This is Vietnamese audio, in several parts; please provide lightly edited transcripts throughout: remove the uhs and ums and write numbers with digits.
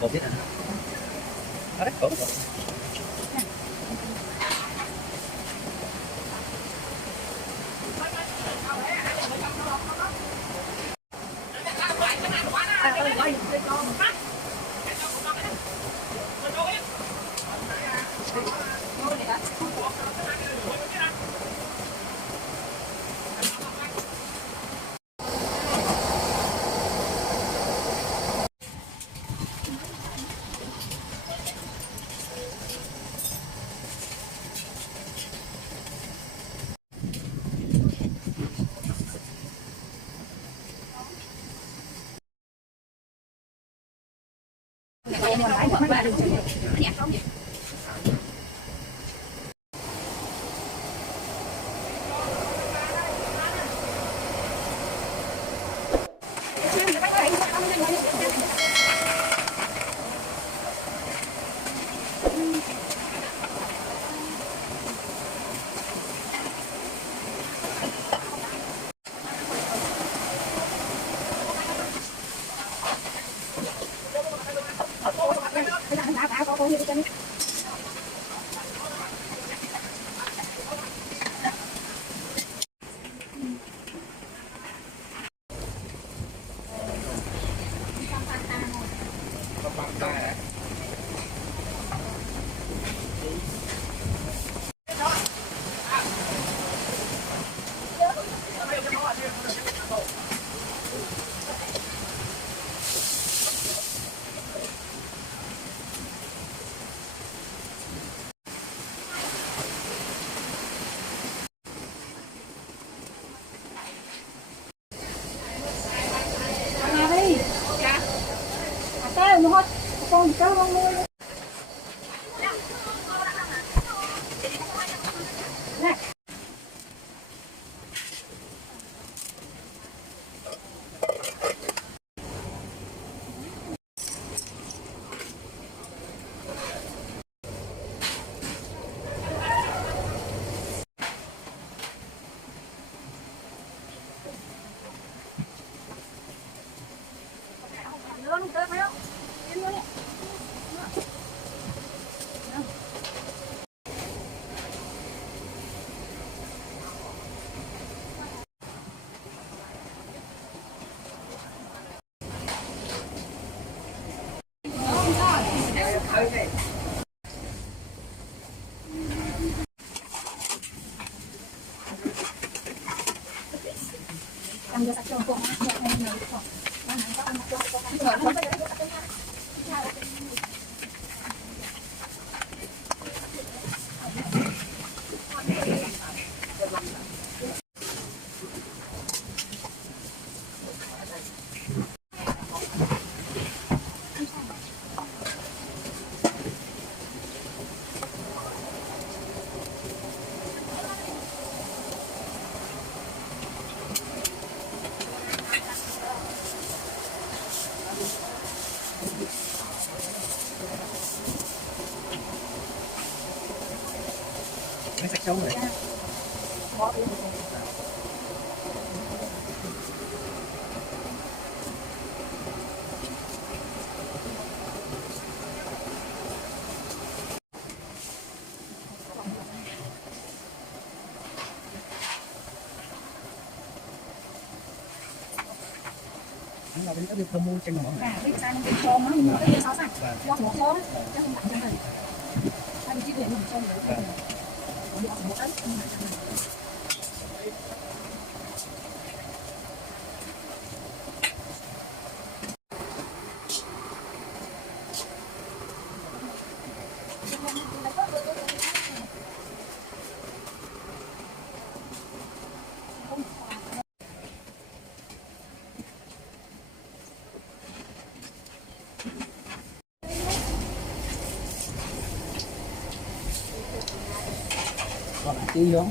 Cô biết hả? Ở đấy, cổ. Hãy subscribe cho kênh Ghiền Mì Gõ để không bỏ lỡ những video hấp dẫn. Cái sạch sống rồi. Là cái việc thơm mua trên món này. Bây giờ mình trộn nó mình cái sáu sạch, do nó trộn chứ không đặt cái này. Thay vì chỉ để mình trộn được. Một cái. Còn chi không?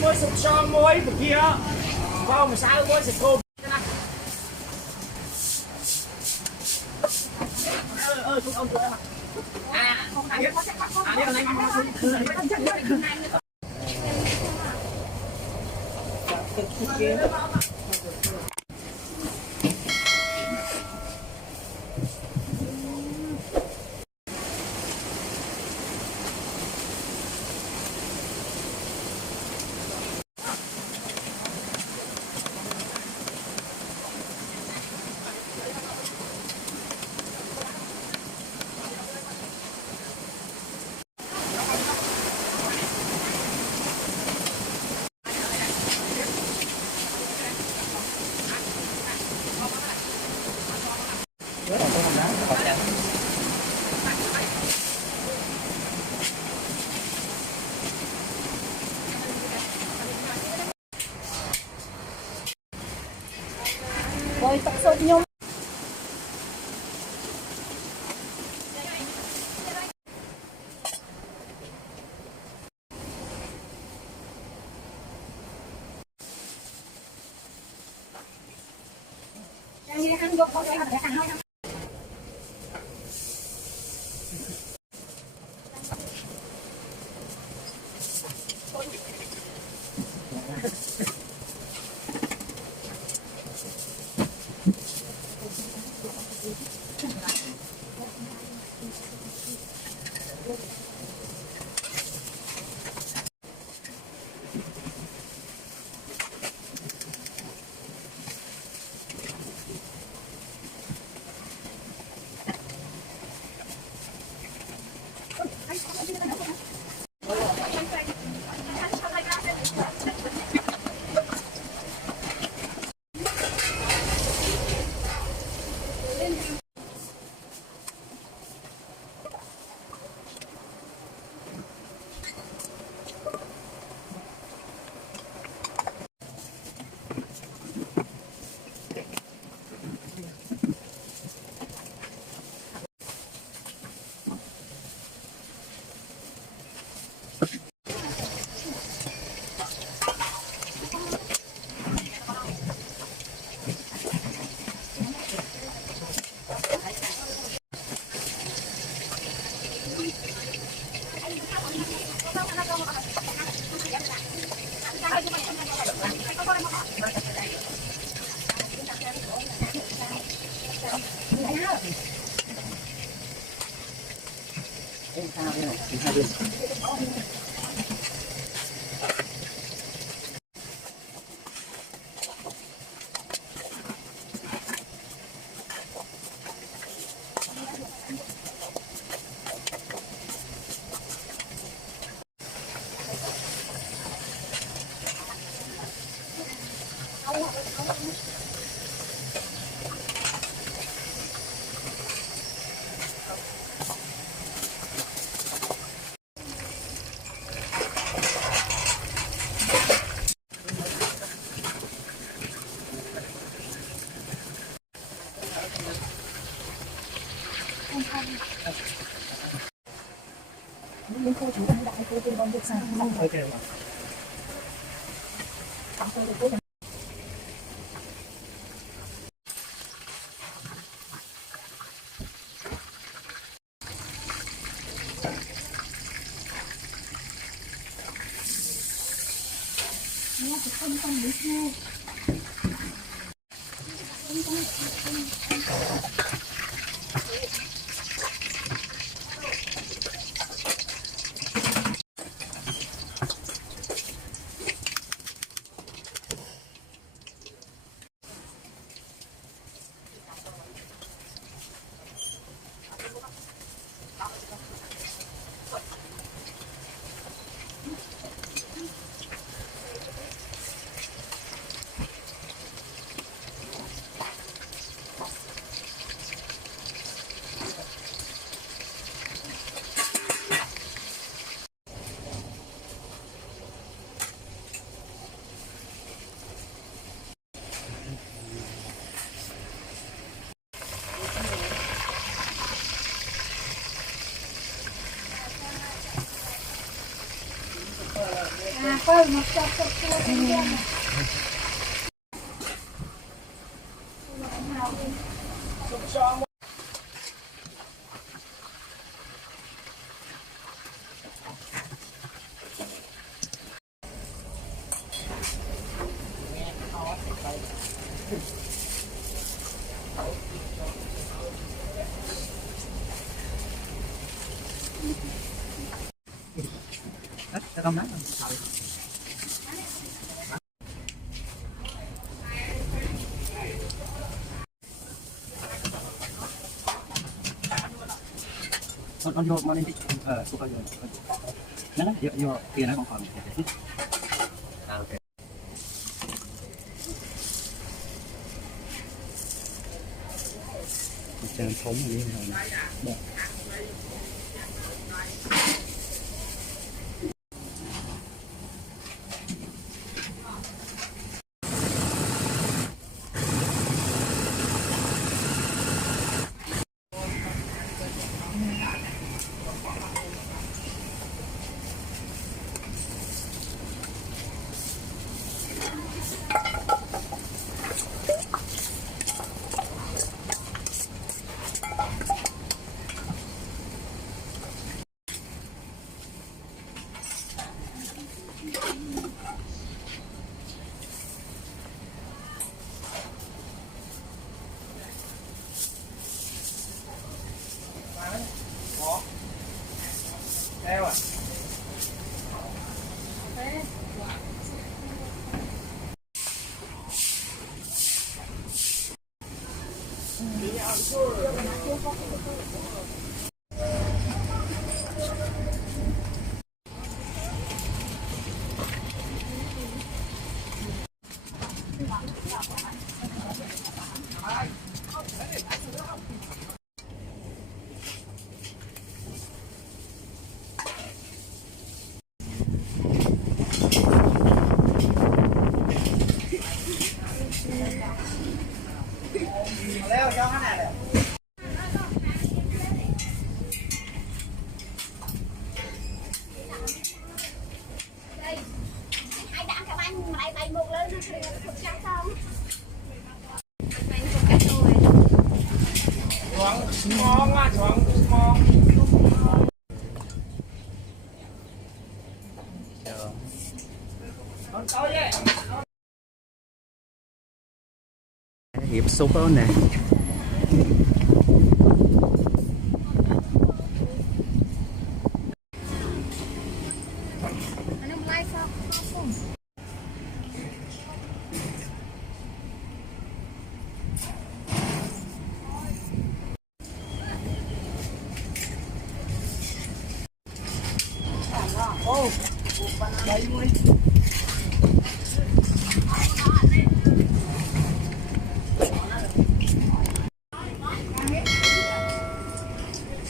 Mỗi sụp so mỗi một kia vào mà sao mỗi sụp cồn ơi không ông biết Rồi tập sụp nhung. Ăn vô có cái để ăn không? 2 ดือน những cô chủ động đại cô tiên con được sang không ok tôi được cô nó thì không biết nghe coi một cho đất cho con nát con vô con lên đi cô coi rồi nó vô kia nó còn ok chàng thống ở đây rồi đẹp Theo à? Leo cho cái này. ai đã các anh mà lại một lên nó thực chắc không Chuẩn ngon á, chuẩn ngon. hiệp súp đó nè Ano mulai sa phone?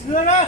Đưa đó.